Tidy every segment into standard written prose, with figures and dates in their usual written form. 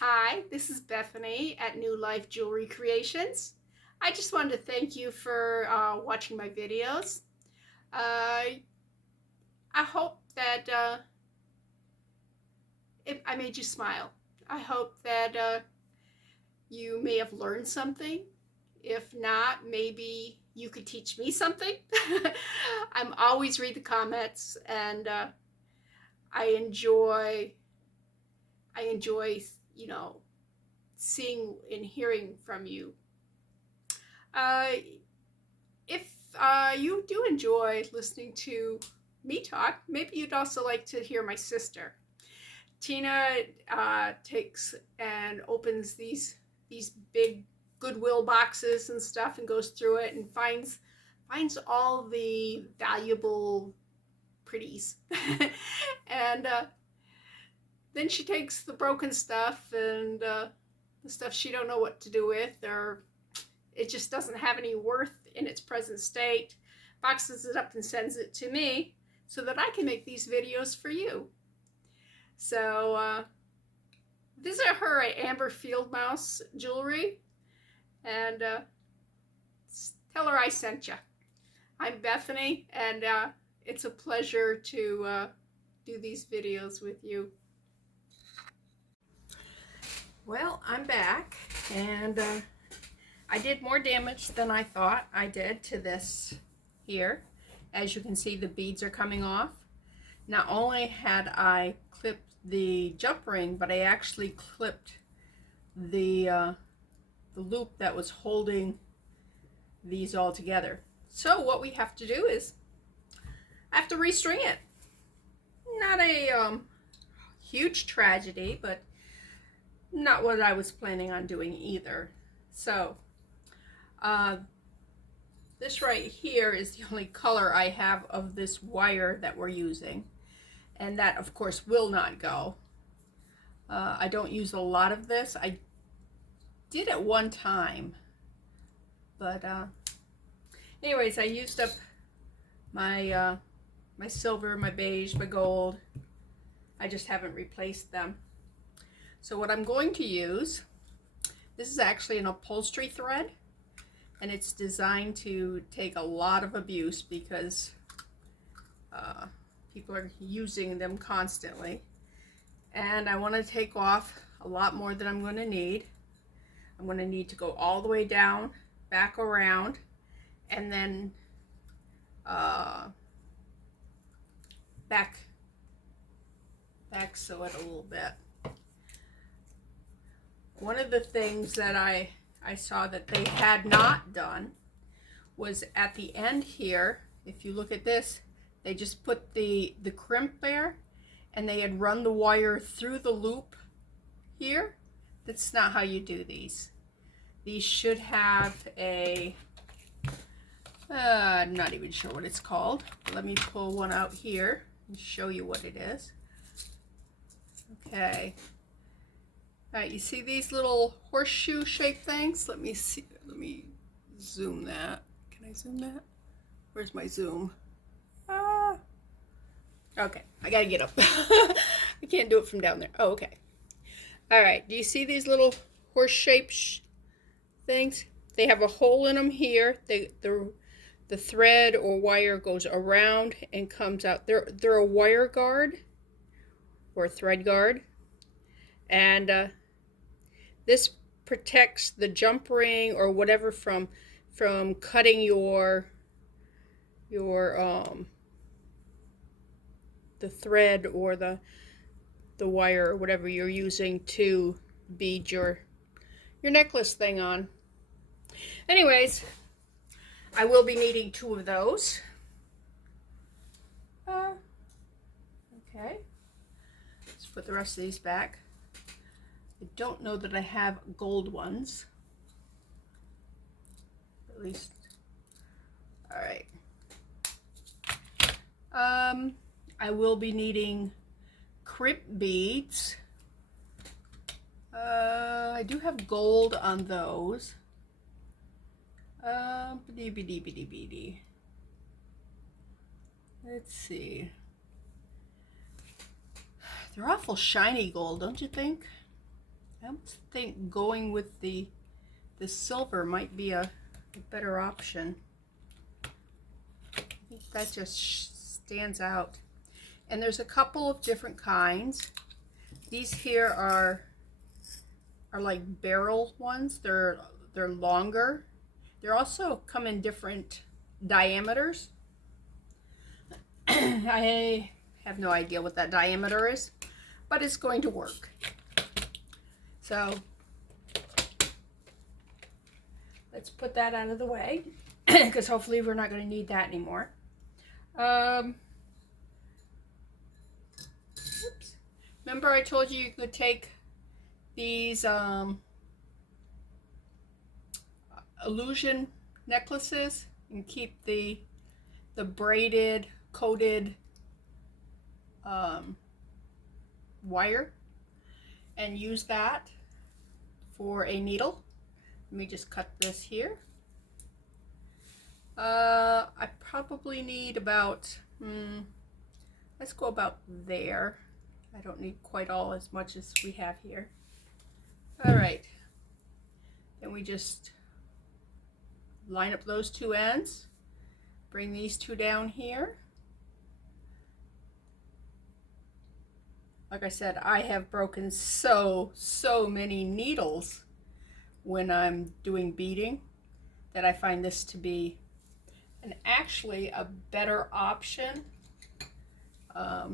Hi, this is Bethany at New Life Jewelry Creations. I just wanted to thank you for watching my videos. I hope that I made you smile. I hope that you may have learned something. If not, maybe you could teach me something. I'm always read the comments, and I enjoy I enjoy seeing and hearing from you. Uh, if you do enjoy listening to me talk, maybe you'd also like to hear my sister. Tina takes and opens these big Goodwill boxes and stuff and goes through it and finds all the valuable pretties. And then she takes the broken stuff and the stuff she don't know what to do with, or it just doesn't have any worth in its present state, boxes it up and sends it to me so that I can make these videos for you. So visit her at Amber Field Mouse Jewelry and tell her I sent you. I'm Bethany, and it's a pleasure to do these videos with you. Well, I'm back, and I did more damage than I thought I did to this here. As you can see, the beads are coming off. Not only had I clipped the jump ring, but I actually clipped the loop that was holding these all together. So what we have to do is I have to restring it. Not a huge tragedy, but not what I was planning on doing either. So this right here is the only color I have of this wire that we're using, and that of course will not go. I don't use a lot of this. I did at one time, but anyways, I used up my my silver, my beige, my gold. I just haven't replaced them. So what I'm going to use, this is actually an upholstery thread, and it's designed to take a lot of abuse because people are using them constantly. And I want to take off a lot more than I'm going to need. I'm going to need to go all the way down, back around, and then back sew it a little bit. One of the things that I saw that they had not done was at the end here, if you look at this, they just put the crimp there, and they had run the wire through the loop here. That's not how you do these. These should have a, I'm not even sure what it's called. Let me pull one out here and show you what it is. Okay. All right, you see these little horseshoe shaped things? Let me see, let me zoom that. Can I zoom that? Where's my zoom? Okay, I gotta get up. I can't do it from down there. Oh, okay. All right, do you see these little horse shaped things? They have a hole in them here. The thread or wire goes around and comes out. They're a wire guard or a thread guard, and this protects the jump ring or whatever from cutting your the thread or the wire or whatever you're using to bead your necklace thing on. Anyways, I will be needing 2 of those. Okay, let's put the rest of these back. I don't know that I have gold ones, at least. All right. I will be needing crimp beads. I do have gold on those. Let's see. They're awful shiny gold, don't you think? I almost think going with the silver might be a better option. I think that just stands out. And there's a couple of different kinds. These here are like barrel ones. They're longer. They're also come in different diameters. I have no idea what that diameter is, but it's going to work. So let's put that out of the way because hopefully we're not going to need that anymore. Oops. Remember I told you could take these illusion necklaces and keep the braided coated wire and use that for a needle. Let me just cut this here. I probably need about let's go about there. I don't need quite all as much as we have here. All right, then we just line up those two ends, bring these two down here. Like I said, I have broken so many needles when I'm doing beading that I find this to be actually a better option. I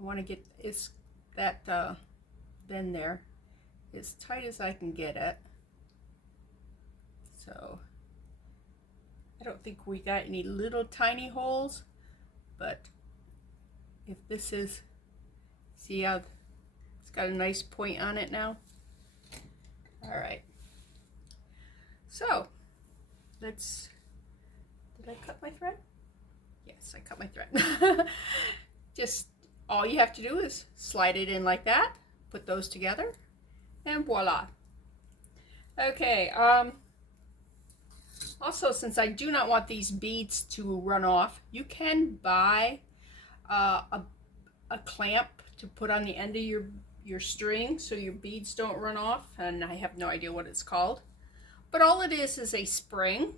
want to get that bend there as tight as I can get it. So I don't think we got any little tiny holes, but if this is, see how it's got a nice point on it now? All right, so let's, did I cut my thread? Yes, I cut my thread. Just all you have to do is slide it in like that, put those together, and voila. Okay, also, since I do not want these beads to run off, you can buy a clamp to put on the end of your string so your beads don't run off, and I have no idea what it's called. But all it is a spring,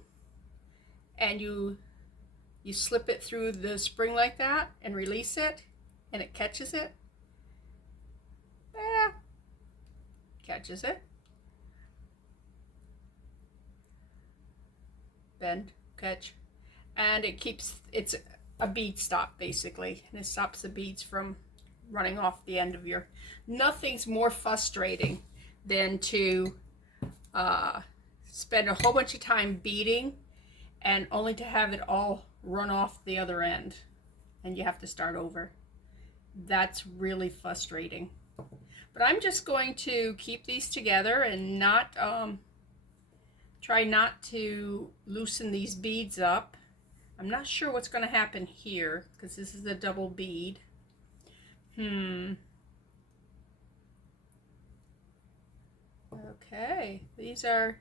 and you slip it through the spring like that and release it, and it catches it. Catches it. Bend, catch, and it keeps, it's a bead stop basically, and it stops the beads from running off the end of your, nothing's more frustrating than to spend a whole bunch of time beading and only to have it all run off the other end and you have to start over. That's really frustrating. But I'm just going to keep these together and not try not to loosen these beads up. I'm not sure what's going to happen here because this is a double bead. Okay, these are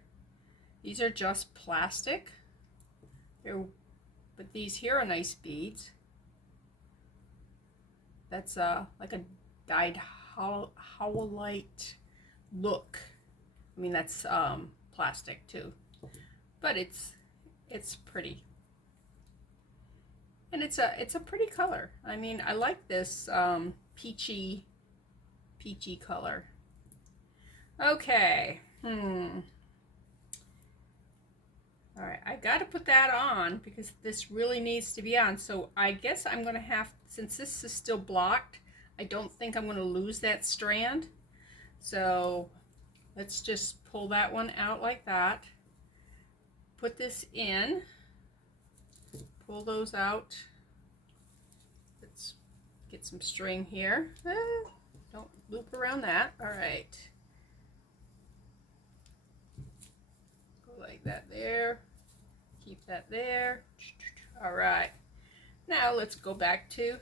just plastic. But these here are nice beads. That's like a dyed howlite look. I mean, that's plastic too, but it's pretty, and it's a pretty color. I mean, I like this peachy color. Okay. All right, I got to put that on because this really needs to be on. So I guess I'm going to have, since this is still blocked, I don't think I'm going to lose that strand. So let's just pull that one out like that. Put this in. Pull those out. Let's get some string here. Don't loop around that. All right. Go like that there. Keep that there. All right. Now let's go back to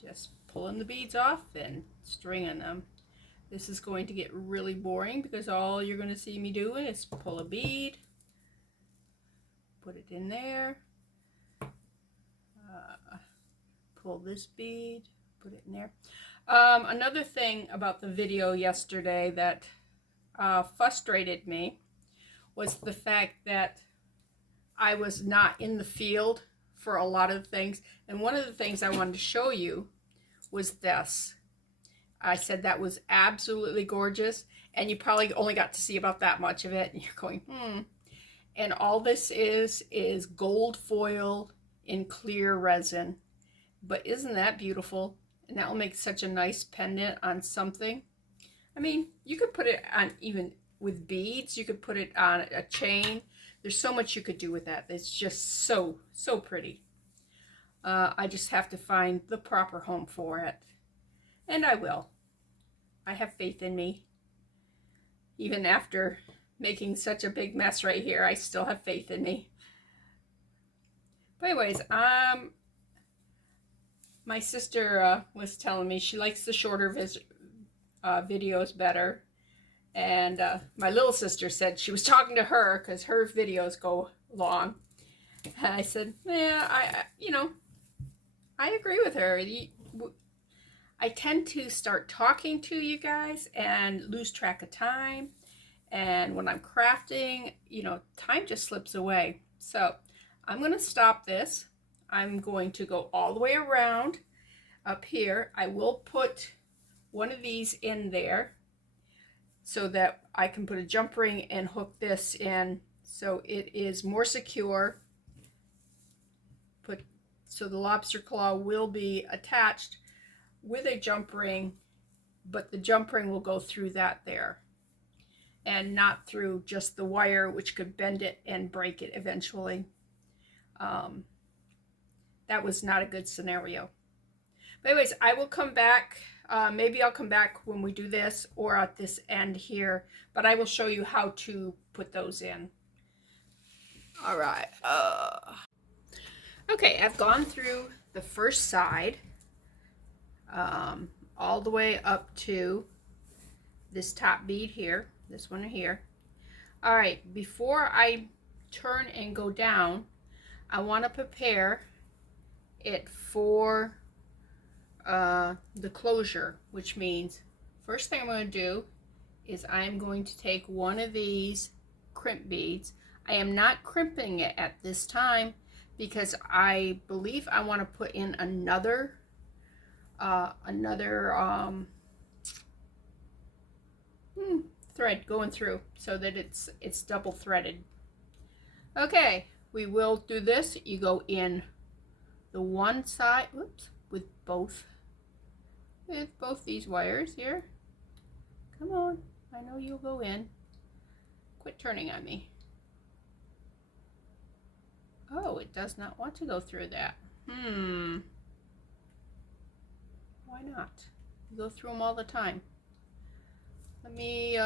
just pulling the beads off and stringing them. This is going to get really boring because all you're going to see me doing is pull a bead, put it in there, pull this bead, put it in there. Another thing about the video yesterday that frustrated me was the fact that I was not in the field for a lot of things. And one of the things I wanted to show you was this. I said that was absolutely gorgeous, and you probably only got to see about that much of it, and you're going, And all this is gold foil in clear resin. But isn't that beautiful? And that will make such a nice pendant on something. I mean, you could put it on even with beads. You could put it on a chain. There's so much you could do with that. It's just so, so pretty. I just have to find the proper home for it. And I will. I have faith in me. Even after making such a big mess right here, I still have faith in me. But anyways, my sister was telling me she likes the shorter videos better. And my little sister said she was talking to her because her videos go long. And I said, yeah, I agree with her. I tend to start talking to you guys and lose track of time. And when I'm crafting, time just slips away. So I'm going to stop this. I'm going to go all the way around up here. I will put one of these in there so that I can put a jump ring and hook this in so it is more secure. So the lobster claw will be attached with a jump ring, but the jump ring will go through that there and not through just the wire, which could bend it and break it eventually. That was not a good scenario. But anyways, I will come back. Maybe I'll come back when we do this or at this end here, but I will show you how to put those in. All right. Okay, I've gone through the first side all the way up to this top bead here, this one here. All right, before I turn and go down, I want to prepare it for the closure, which means first thing I'm going to do is I'm going to take one of these crimp beads. I am not crimping it at this time because I believe I want to put in another thread going through so that it's double threaded. Okay, we will do this. You go in the one side, whoops, with both these wires here. Come on, I know you'll go in. Quit turning on me. Oh, it does not want to go through that. Why not? You go through them all the time. Let me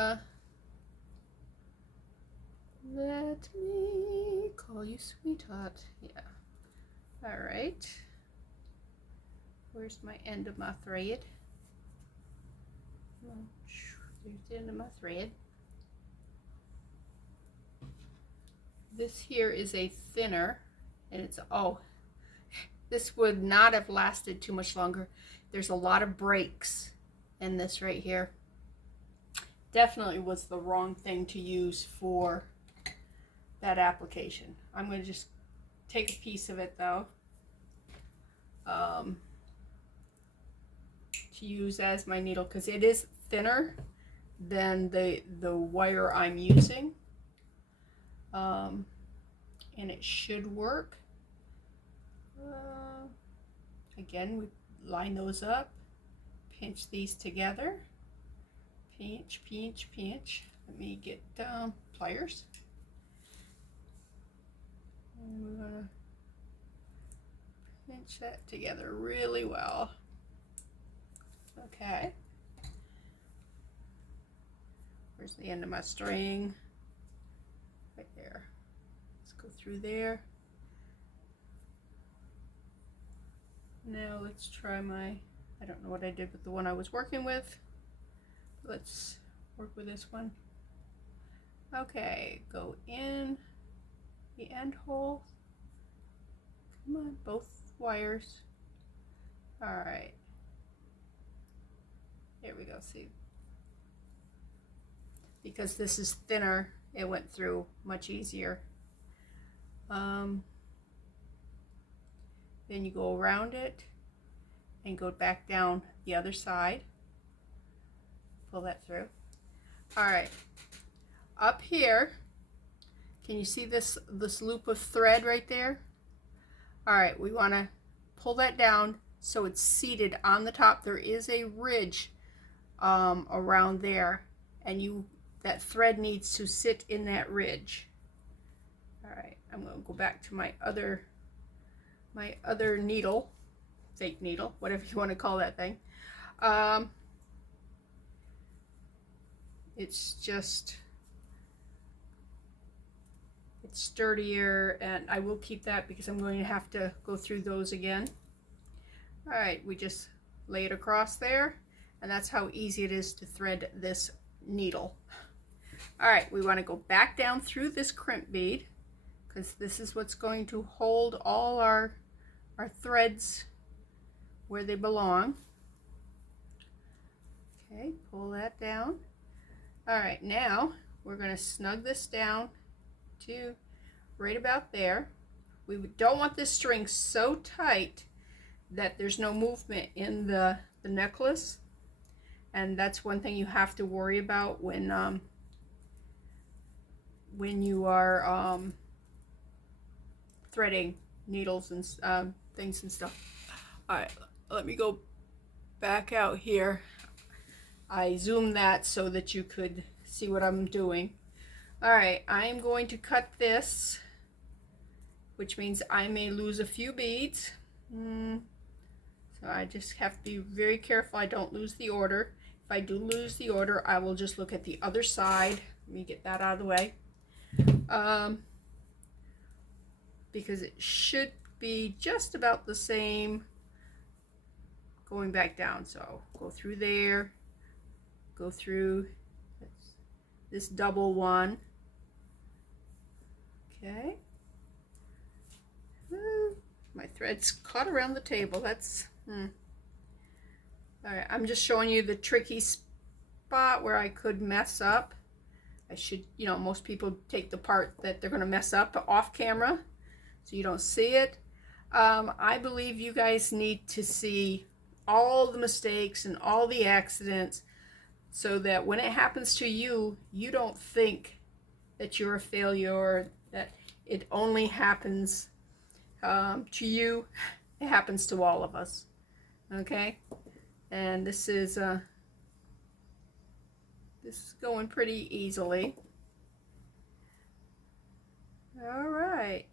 call you sweetheart. Yeah. All right. Where's my end of my thread? There's the end of my thread. This here is a thinner, and it's, oh, this would not have lasted too much longer. There's a lot of breaks in this right here. Definitely was the wrong thing to use for that application. I'm going to just take a piece of it though, to use as my needle, because it is thinner than the wire I'm using, and it should work. Again, we line those up, pinch these together, pinch, pinch, pinch. Let me get pliers. And we're gonna pinch that together really well. Okay. Where's the end of my string? Right there. Let's go through there. Now let's try my, I don't know what I did with the one I was working with. Let's work with this one. Okay, go in the end hole. Come on, both wires. All right. There we go, see? Because this is thinner, it went through much easier. Then you go around it and go back down the other side. Pull that through. All right, up here, can you see this loop of thread right there? All right, we want to pull that down so it's seated on the top. There is a ridge around there, and that thread needs to sit in that ridge. All right, I'm going to go back to my other needle, fake needle, whatever you want to call that thing. It's sturdier, and I will keep that because I'm going to have to go through those again. All right, we just lay it across there, and that's how easy it is to thread this needle. All right, we want to go back down through this crimp bead because this is what's going to hold all our threads where they belong. Okay, pull that down. All right, now we're going to snug this down to right about there. We don't want this string so tight that there's no movement in the necklace, and that's one thing you have to worry about when you are threading needles and things and stuff. All right, let me go back out here. I zoomed that so that you could see what I'm doing. All right, I'm going to cut this, which means I may lose a few beads. So I just have to be very careful I don't lose the order. If I do lose the order, I will just look at the other side. Let me get that out of the way. Because it should be just about the same going back down. So go through there, go through this double one. Okay. My thread's caught around the table. That's all right, I'm just showing you the tricky spot where I could mess up. I should, most people take the part that they're going to mess up off camera so you don't see it. I believe you guys need to see all the mistakes and all the accidents so that when it happens to you, you don't think that you're a failure or that it only happens to you. It happens to all of us. Okay? And this is going pretty easily. All right.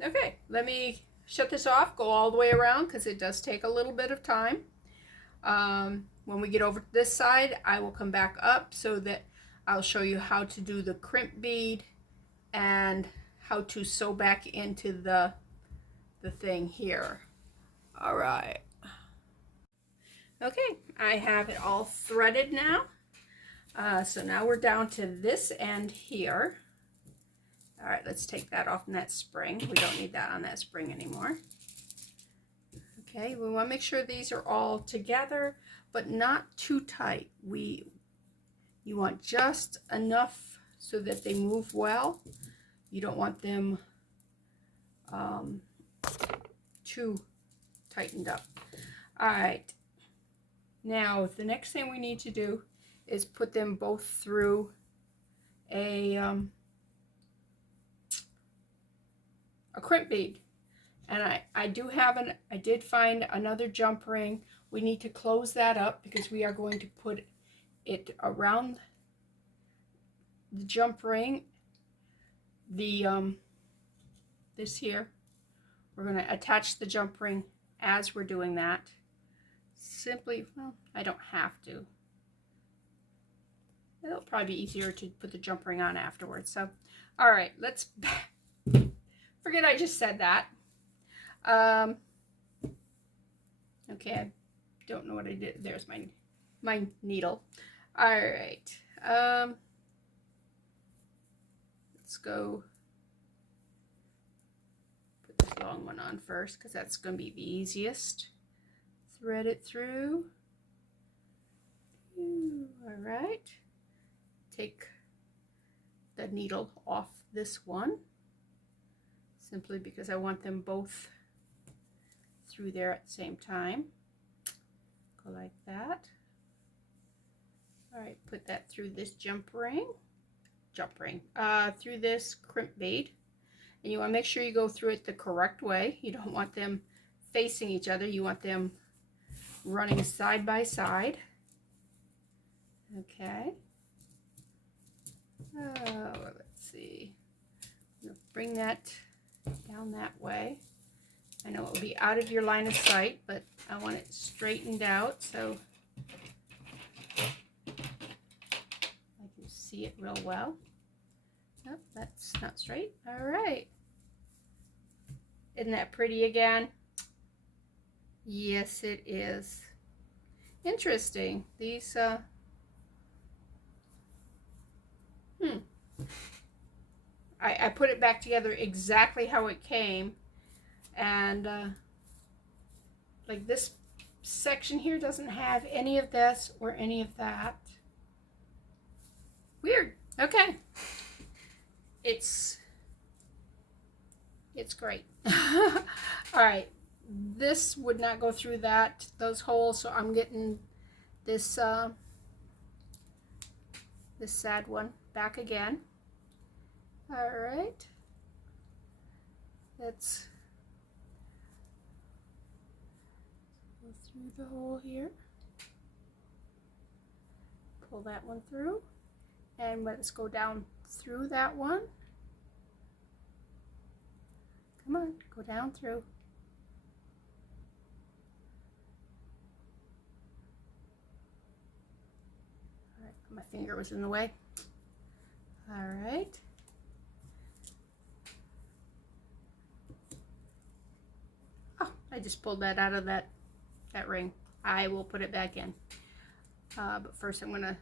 Okay, let me shut this off, go all the way around because it does take a little bit of time. When we get over to this side, I will come back up so that I'll show you how to do the crimp bead and how to sew back into the thing here. All right. Okay, I have it all threaded now. So now we're down to this end here. All right, let's take that off in that spring. We don't need that on that spring anymore. Okay, we want to make sure these are all together, but not too tight. You want just enough so that they move well. You don't want them too tightened up. All right. Now, the next thing we need to do is put them both through a crimp bead. And I did find another jump ring. We need to close that up because we are going to put it around the jump ring. This here, we're going to attach the jump ring as we're doing that. Simply, well, I don't have to. It'll probably be easier to put the jump ring on afterwards. So, all right, let's forget I just said that. Okay, I don't know what I did. There's my needle. All right. Let's go put this long one on first because that's going to be the easiest. Thread it through. right, take the needle off this one, simply because I want them both through there at the same time. Go like that. All right, put that through this through this crimp bead. And you want to make sure you go through it the correct way. You don't want them facing each other. You want them running side by side. Okay. Let's see. I'm going to bring that down that way. I know it will be out of your line of sight, but I want it straightened out so I can see it real well. Nope, that's not straight. All right. Isn't that pretty again? Yes, it is. Interesting. These, I put it back together exactly how it came. And, like this section here doesn't have any of this or any of that. Weird. Okay. It's great. All right, this would not go through those holes, so I'm getting this this sad one back again. All right, let's go through the hole here, pull that one through, and let's go down through that one. Come on, go down through. All right, my finger was in the way. All right. Oh, I just pulled that out of that ring. I will put it back in. But first I'm gonna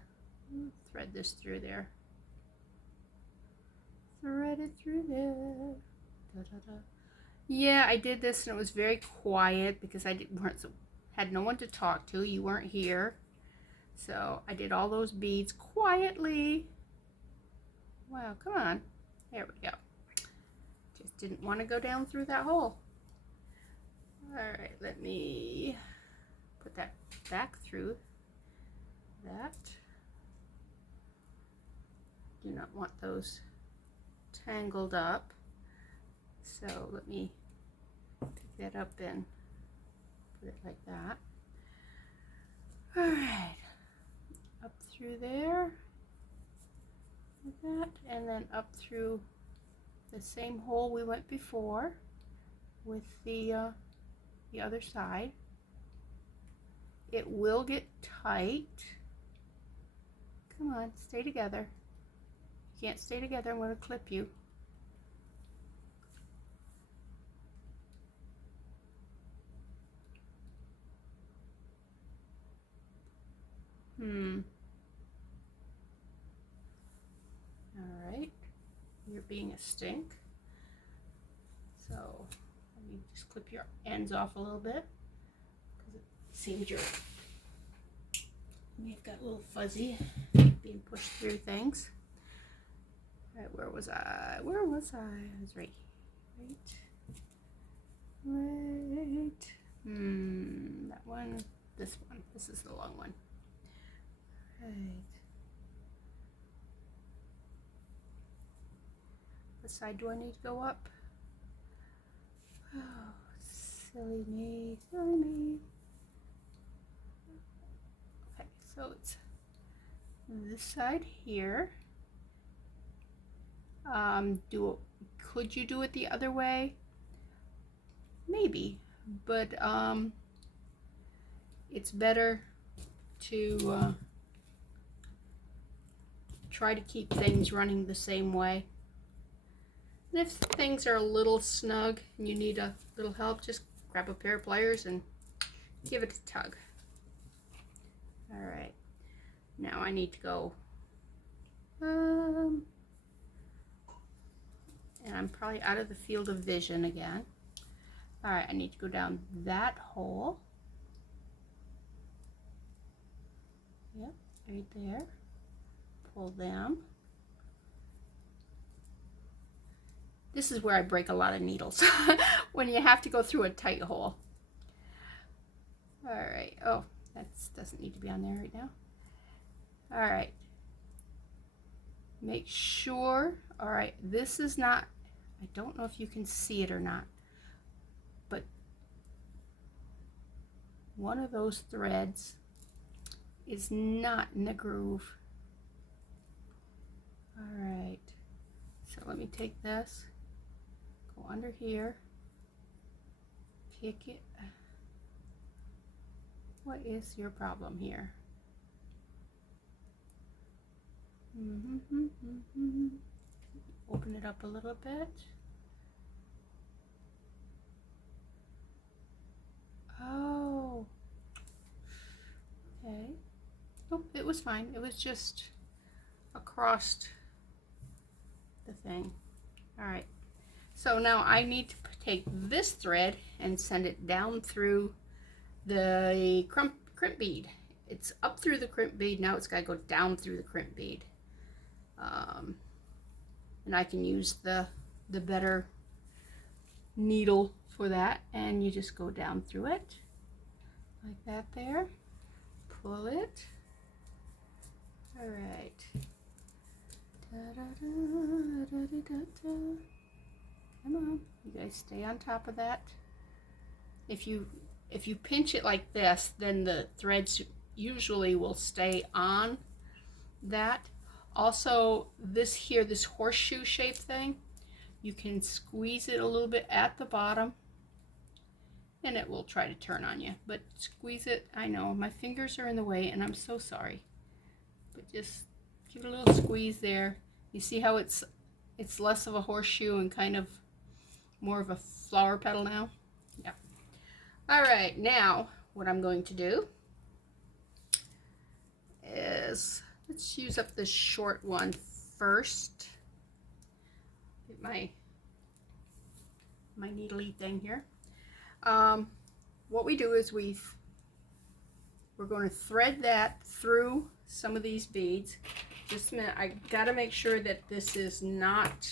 thread this through there. Thread it through there. Da, da, da. Yeah, I did this and it was very quiet because I had no one to talk to. You weren't here. So I did all those beads quietly. Wow, come on. There we go. Just didn't want to go down through that hole. All right, let me put that back through that. Do not want those tangled up. So let me pick that up and put it like that. All right, up through there, like that, and then up through the same hole we went before with the other side. It will get tight. Come on, stay together. If you can't stay together, I'm going to clip you. All right, you're being a stink. So let me just clip your ends off a little bit because it seems you've got a little fuzzy being pushed through things. All right, where was I? I was right. That one, this one. This is the long one. Right. What side do I need to go up? Oh, silly me, silly me. Okay, so it's this side here. Could you do it the other way? Maybe, but it's better to try to keep things running the same way. And if things are a little snug and you need a little help, just grab a pair of pliers and give it a tug. All right, now I need to go, and I'm probably out of the field of vision again. All right, I need to go down that hole. Yep, right there. Pull them. This is where I break a lot of needles, when you have to go through a tight hole. All right, oh, that doesn't need to be on there right now. All right, make sure, all right, this is not, I don't know if you can see it or not, but one of those threads is not in the groove. All right, so let me take this, go under here, pick it. What is your problem here? Open it up a little bit. Oh, okay. Oh, it was fine. It was just across the thing. All right. So now I need to take this thread and send it down through the crimp bead. It's up through the crimp bead. Now it's got to go down through the crimp bead. And I can use the better needle for that, and you just go down through it like that there. Pull it. All right. Come on, you guys stay on top of that. If you pinch it like this, then the threads usually will stay on that. Also, this here, this horseshoe shape thing, you can squeeze it a little bit at the bottom and it will try to turn on you, but squeeze it. I know my fingers are in the way and I'm so sorry, but just give it a little squeeze there. You see how it's less of a horseshoe and kind of more of a flower petal now? Yeah. All right, now what I'm going to do is, let's use up this short one first. Get my needly thing here. What we do is we're going to thread that through some of these beads. Just a minute, I gotta make sure that this is not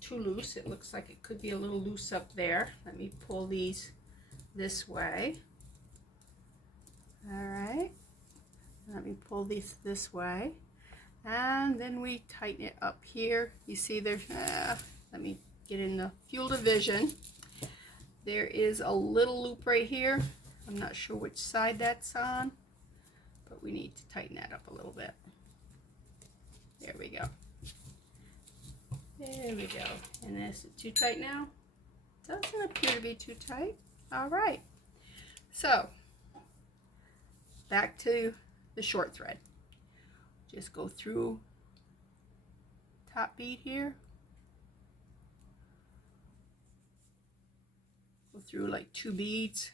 too loose. It looks like it could be a little loose up there. Let me pull these this way. All right. Let me pull these this way, and then we tighten it up here. You see there's, let me get in the field of vision. There is a little loop right here. I'm not sure which side that's on, but we need to tighten that up a little bit. There we go. There we go. And is it too tight now? Doesn't appear to be too tight. All right. So back to the short thread. Just go through top bead here. Go through like 2 beads.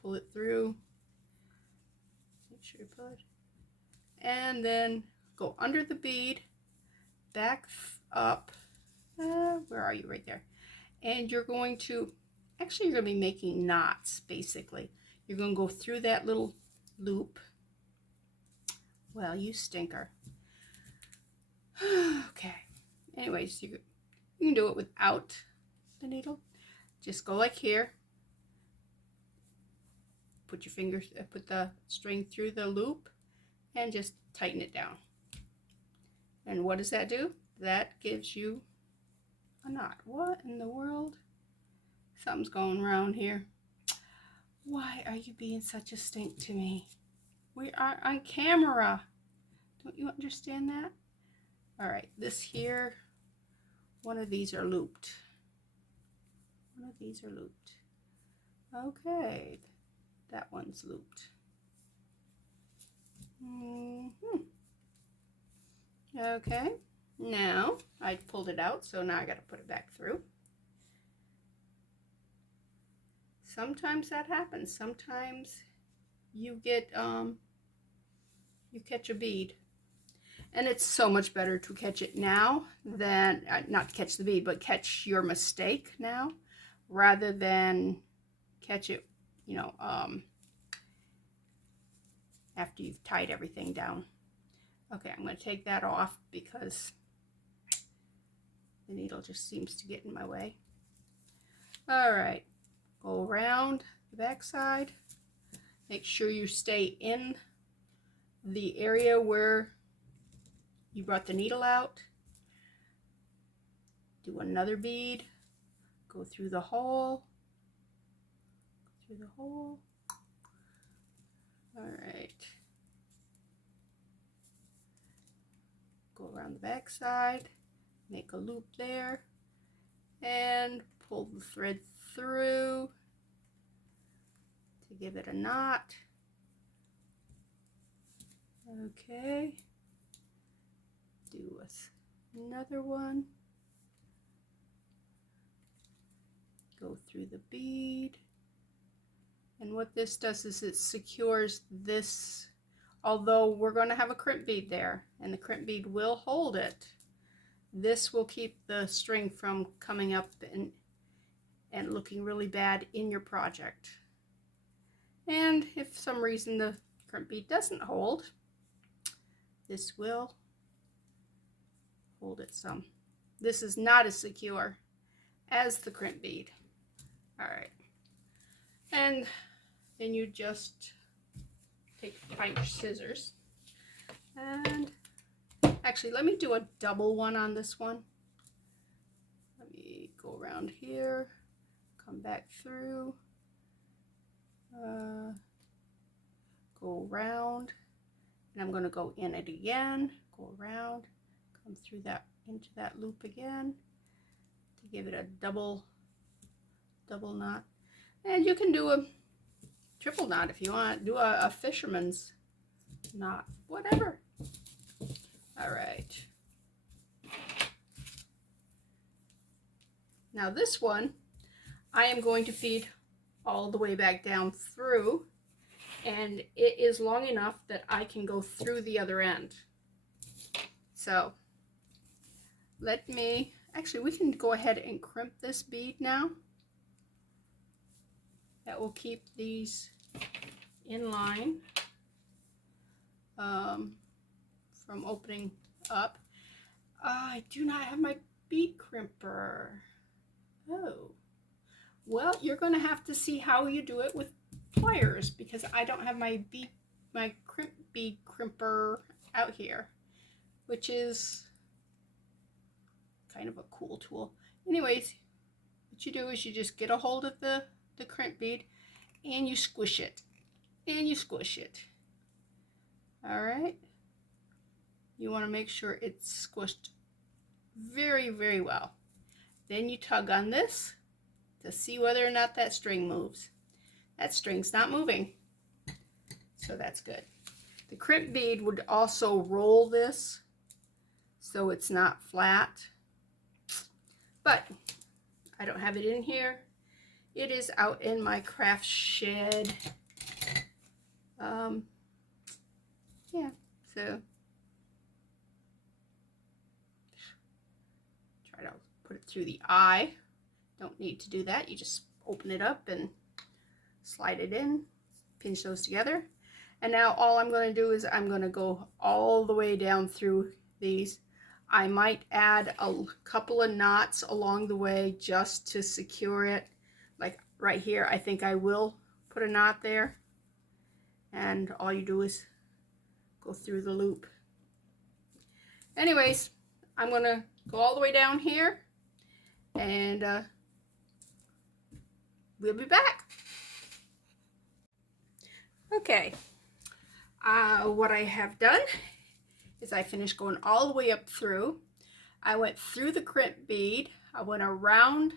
Pull it through. Make sure you pull it. And then go under the bead, back up. Where are you? Right there. And you're going to, actually you're going to be making knots basically. You're going to go through that little loop. Well, you stinker. Okay. Anyways, you can do it without the needle. Just go like here. Put your fingers, put the string through the loop and just tighten it down. And what does that do? That gives you a knot. What in the world? Something's going around here. Why are you being such a stink to me? We are on camera. Don't you understand that? All right, this here, one of these are looped. One of these are looped. Okay, that one's looped. Okay, now I pulled it out, so now I got to put it back through. Sometimes that happens. Sometimes you get you catch a bead, and it's so much better to catch it now than not to catch the bead, but catch your mistake now rather than catch it, you know, after you've tied everything down. Okay, I'm going to take that off because the needle just seems to get in my way. All right, go around the back side. Make sure you stay in the area where you brought the needle out. Do another bead. Go through the hole. All right. Go around the back side. Make a loop there. And pull the thread through to give it a knot. Okay. Do another one. Go through the bead. And what this does is it secures this, although we're going to have a crimp bead there, and the crimp bead will hold it. This will keep the string from coming up and looking really bad in your project. And if for some reason the crimp bead doesn't hold, this will hold it some. This is not as secure as the crimp bead. All right. And then you just find your scissors. And actually, let me do a double one on this one. Let me go around here, come back through, go around, and I'm going to go in it again, go around, come through that, into that loop again to give it a double knot. And you can do a triple knot if you want. Do a fisherman's knot, whatever. All right. Now this one, I am going to feed all the way back down through, and it is long enough that I can go through the other end. So let me, actually we can go ahead and crimp this bead now. That will keep these in line from opening up. I do not have my bead crimper. Oh, well, you're going to have to see how you do it with pliers, because I don't have my crimp bead crimper out here, which is kind of a cool tool. Anyways, what you do is you just get a hold of the crimp bead and you squish it, and you squish it. All right, you want to make sure it's squished very, very well. Then you tug on this to see whether or not that string moves. That string's not moving, so that's good. The crimp bead would also roll this so it's not flat, but I don't have it in here. It is out in my craft shed. Yeah, so try to put it through the eye. Don't need to do that. You just open it up and slide it in, pinch those together. And now all I'm going to do is I'm going to go all the way down through these. I might add a couple of knots along the way just to secure it. Like right here, I think I will put a knot there. And all you do is go through the loop. Anyways, I'm going to go all the way down here, and we'll be back. Okay, what I have done is I finished going all the way up through. I went through the crimp bead. I went around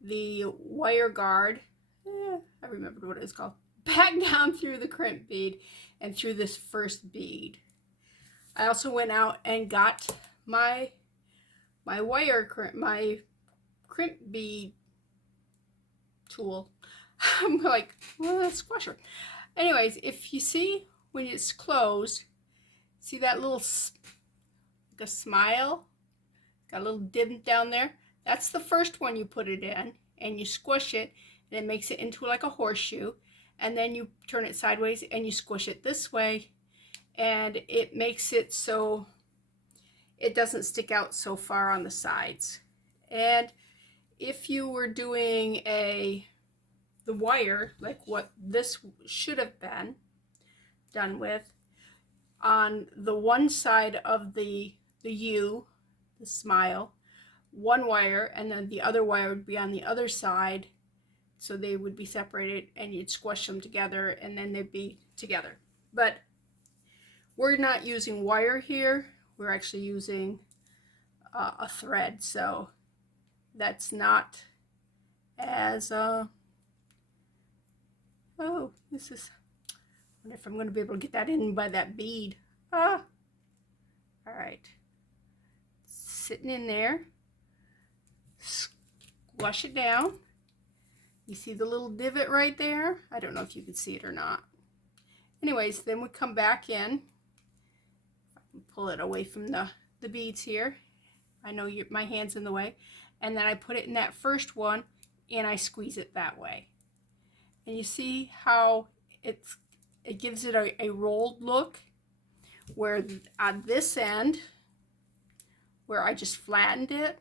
the wire guard. I remembered what it was called. Back down through the crimp bead and through this first bead. I also went out and got my crimp bead tool. I'm like, well, that's squasher. Anyways, if you see when it's closed, see that little like a smile, got a little dip down there? That's the first one you put it in, and you squish it, and it makes it into like a horseshoe. and then you turn it sideways and you squish it this way, and it makes it so it doesn't stick out so far on the sides. And if you were doing the wire, like what this should have been done with, on the one side of the U, the smile, one wire, and then the other wire would be on the other side, so they would be separated, and you'd squish them together and then they'd be together. But we're not using wire here, we're actually using a thread, so that's not as oh, this is, I wonder if I'm going to be able to get that in by that bead. All right, sitting in there, squash it down. You see the little divot right there? I don't know if you can see it or not. Anyways, then we come back in. I can pull it away from the beads here. I know my hand's in the way. And then I put it in that first one and I squeeze it that way. And you see how it gives it a rolled look, where on this end, where I just flattened it,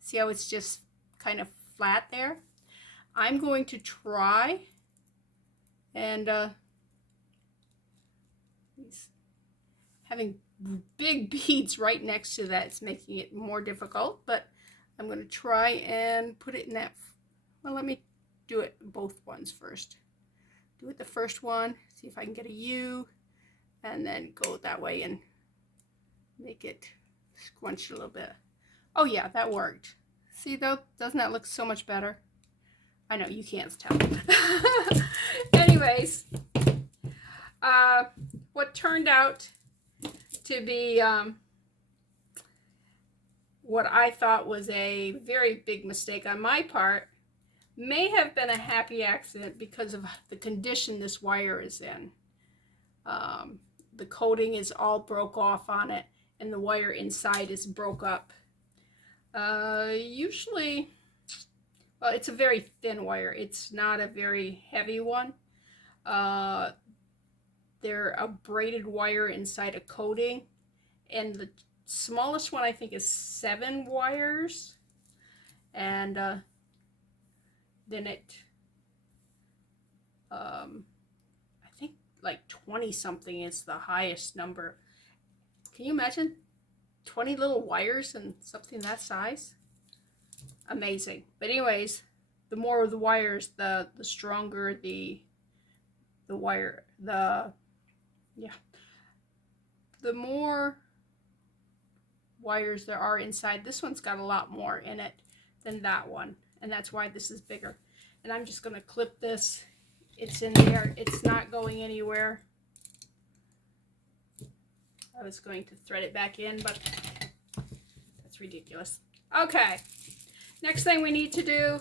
see how it's just kind of flat there? I'm going to try and having big beads right next to that is making it more difficult, but I'm going to try and put it in that. Well, let me do it both ones first. Do it the first one, see if I can get a U, and then go that way and make it squunch a little bit. Oh yeah, that worked. See though, doesn't that look so much better? I know you can't tell. Anyways, what turned out to be what I thought was a very big mistake on my part may have been a happy accident because of the condition this wire is in. The coating is all broke off on it, and the wire inside is broke up. Usually, well, it's a very thin wire. It's not a very heavy one. They're a braided wire inside a coating, and the smallest one I think is 7 wires, and then it I think like 20 something is the highest number. Can you imagine 20 little wires and something that size? Amazing. But anyways, the more of the wires, the stronger the wire, the more wires there are inside. This one's got a lot more in it than that one, and that's why this is bigger. And I'm just going to clip this. It's in there. It's not going anywhere. I was going to thread it back in, but that's ridiculous. Okay. Next thing we need to do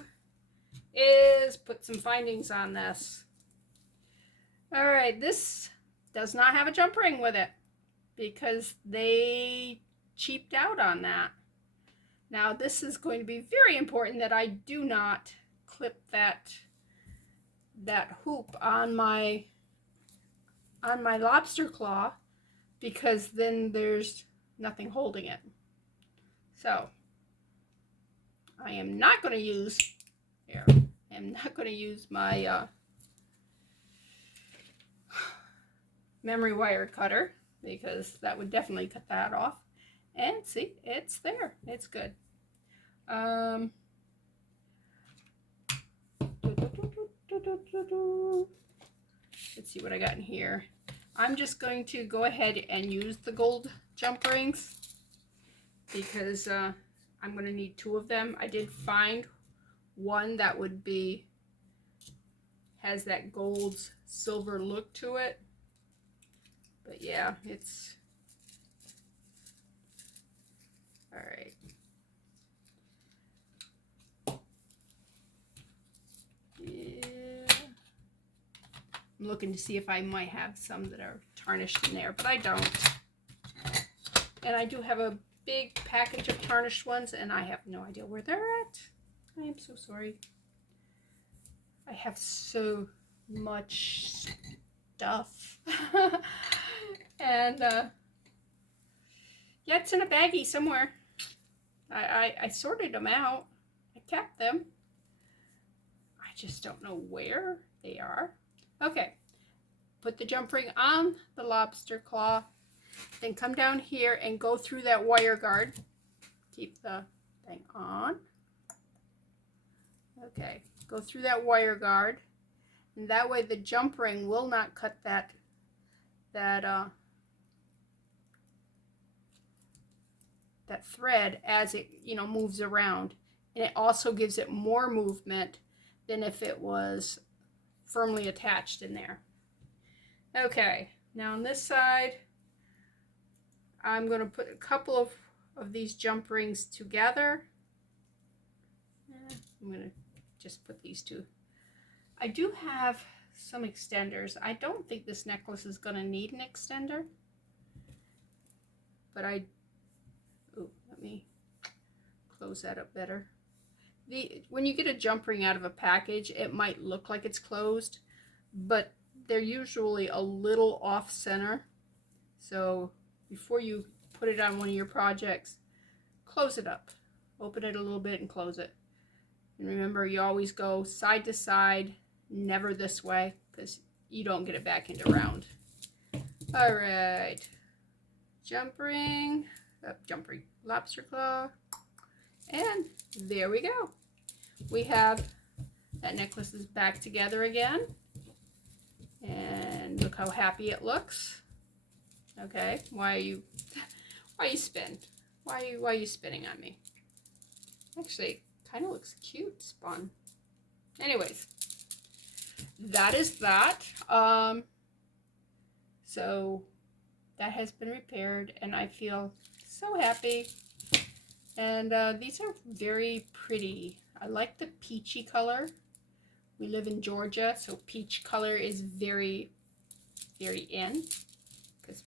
is put some findings on this. All right, this does not have a jump ring with it because they cheaped out on that. Now this is going to be very important that I do not clip that hoop on my lobster claw, because then there's nothing holding it. So I am not going to use my memory wire cutter, because that would definitely cut that off. And see, it's there. It's good. Let's see what I got in here. I'm just going to go ahead and use the gold jump rings because I'm going to need 2 of them. I did find one that would be, has that gold silver look to it. But yeah, it's all right. Yeah. I'm looking to see if I might have some that are tarnished in there, but I don't. And I do have a big package of tarnished ones, and I have no idea where they're at. I am so sorry. I have so much stuff. And yeah, it's in a baggie somewhere. I sorted them out. I kept them. I just don't know where they are. Okay, put the jump ring on the lobster claw, then come down here and go through that wire guard. Keep the thing on. Okay, go through that wire guard, and that way the jump ring will not cut that thread as it, you know, moves around. And it also gives it more movement than if it was firmly attached in there. Okay, now on this side, I'm going to put a couple of these jump rings together. I'm going to just put these two. I do have some extenders. I don't think this necklace is going to need an extender, but let me close that up better. When you get a jump ring out of a package, it might look like it's closed, but they're usually a little off center. So before you put it on one of your projects, close it up. Open it a little bit and close it. And remember, you always go side to side, never this way, because you don't get it back into round. All right, jump ring, lobster claw, and there we go. We have that necklace is back together again, and look how happy it looks. Okay, why are you spin? Why are you spinning on me? Actually, kind of looks cute spun. Anyways, that is that. So that has been repaired, and I feel so happy. And these are very pretty. I like the peachy color. We live in Georgia, so peach color is very, very in.